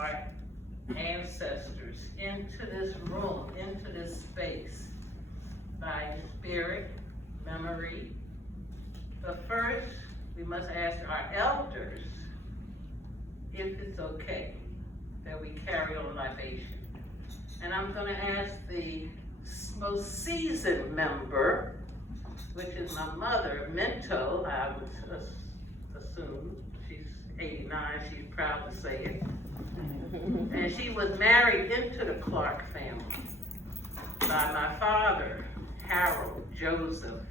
our ancestors into this room, into this space by spirit, memory. But first, we must ask our elders if it's okay that we carry on libation. And I'm going to ask the most seasoned member, which is my mother, Minto, I would assume. She's 89, she's proud to say it. And she was married into the Clarke family by my father, Harold Joseph.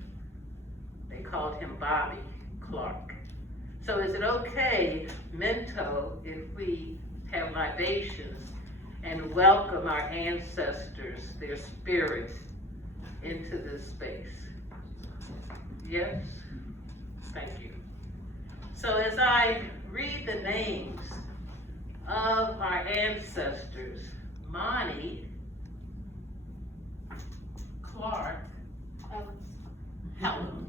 They called him Bobby Clarke. So is it okay, Minto, if we have libations and welcome our ancestors, their spirits, into this space? Yes? Thank you. So as I read the names of our ancestors, Monty Clarke, Helen.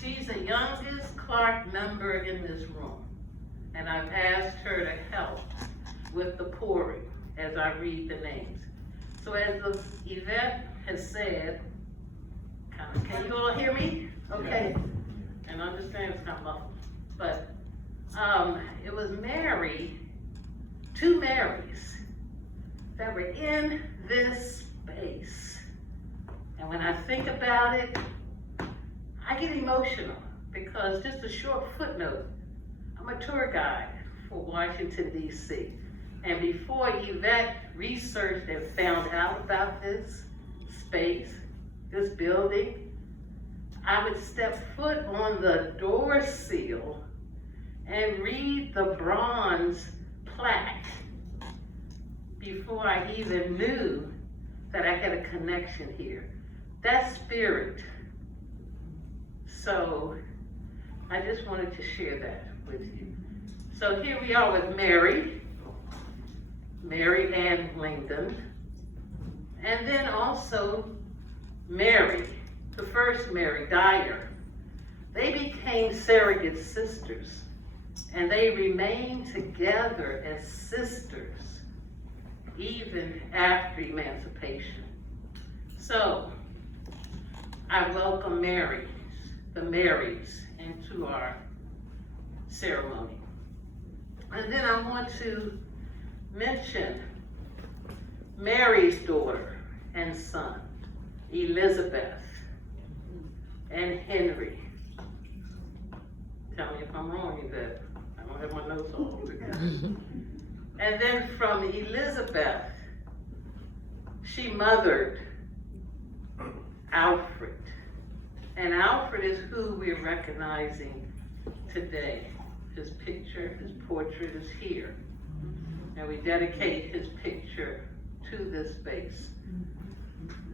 She's the youngest Clarke member in this room, and I've asked her to help with the pouring as I read the names. So as the Yvette has said, can you all hear me? Okay. And understand it's not muffled. But it was Mary, two Marys, that were in this space. And when I think about it, I get emotional because just a short footnote, I'm a tour guide for Washington, D.C. And before Yvette researched and found out about this space, this building, I would step foot on the door seal and read the bronze plaque before I even knew that I had a connection here. That spirit. So I just wanted to share that with you. So here we are with Mary Ann Langdon, and then also Mary, the first Mary Dyer. They became surrogate sisters, and they remained together as sisters even after emancipation. So I welcome the Marys, into our ceremony. And then I want to mention Mary's daughter and son, Elizabeth and Henry. Tell me if I'm wrong, Yvette. I don't have my notes all together. And then from Elizabeth, she mothered Alfred. And Alfred is who we're recognizing today. His picture, his portrait is here. And we dedicate his picture to this space.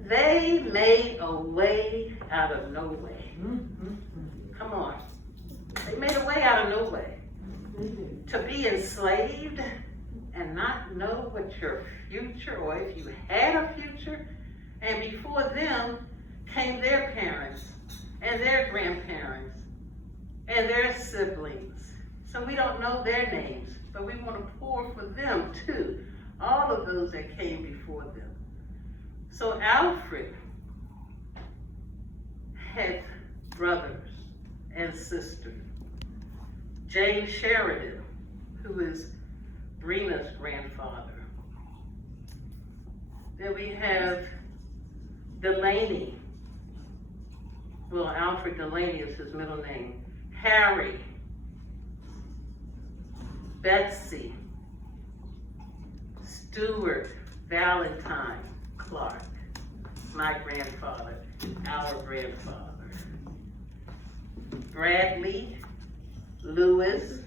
They made a way out of no way. Come on. They made a way out of no way. To be enslaved and not know what your future, or if you had a future, and before them came their parents and their grandparents and their siblings. So we don't know their names, but we want to pour for them too. All of those that came before them. So Alfred had brothers and sisters. James Sheridan, who is Brena's grandfather. Then we have Delaney. Well, Alfred Delaney is his middle name. Harry, Betsy, Stuart Valentine Clarke, my grandfather, our grandfather. Bradley, Lewis,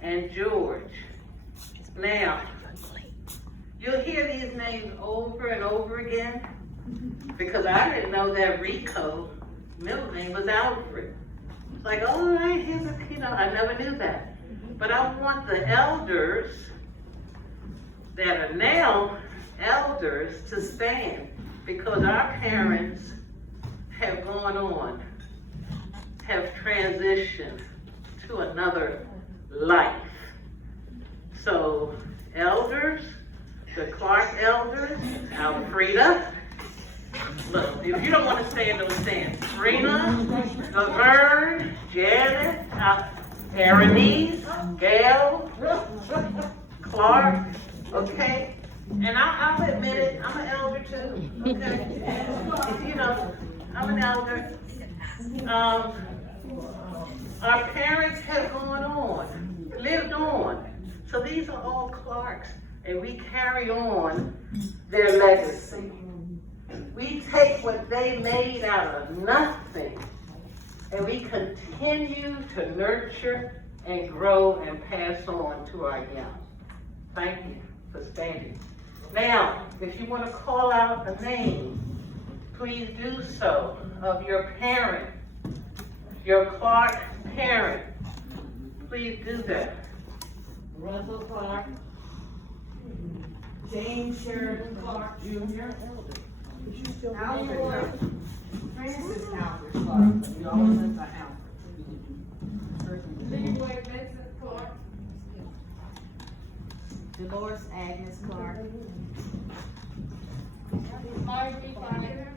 and George. Now, you'll hear these names over and over again because I didn't know that Rico middle name was Alfred. It's like, oh, right, here's a, I never knew that. But I want the elders that are now elders to stand because our parents have gone on, have transitioned to another life. So, elders, the Clarke elders, Alfreda. Look, if you don't want to stand, don't stand. Rena, Tavern, Janet, Berenice, Gail, Clarke, okay? And I'll admit it, I'm an elder too, okay? You know, I'm an elder. Our parents have gone on, lived on. So these are all Clarkes, and we carry on their legacy. We take what they made out of nothing, and we continue to nurture and grow and pass on to our young. Thank you for standing. Now, if you want to call out a name, please do so, of your parent, your Clarke parent. Please do that. Russell Clarke, James Sheridan Clarke Jr., Alfred, Francis Alfred Clarke, we all went to Alfred. Leroy Vincent Clarke, Dolores Agnes Clarke, Margie Fire,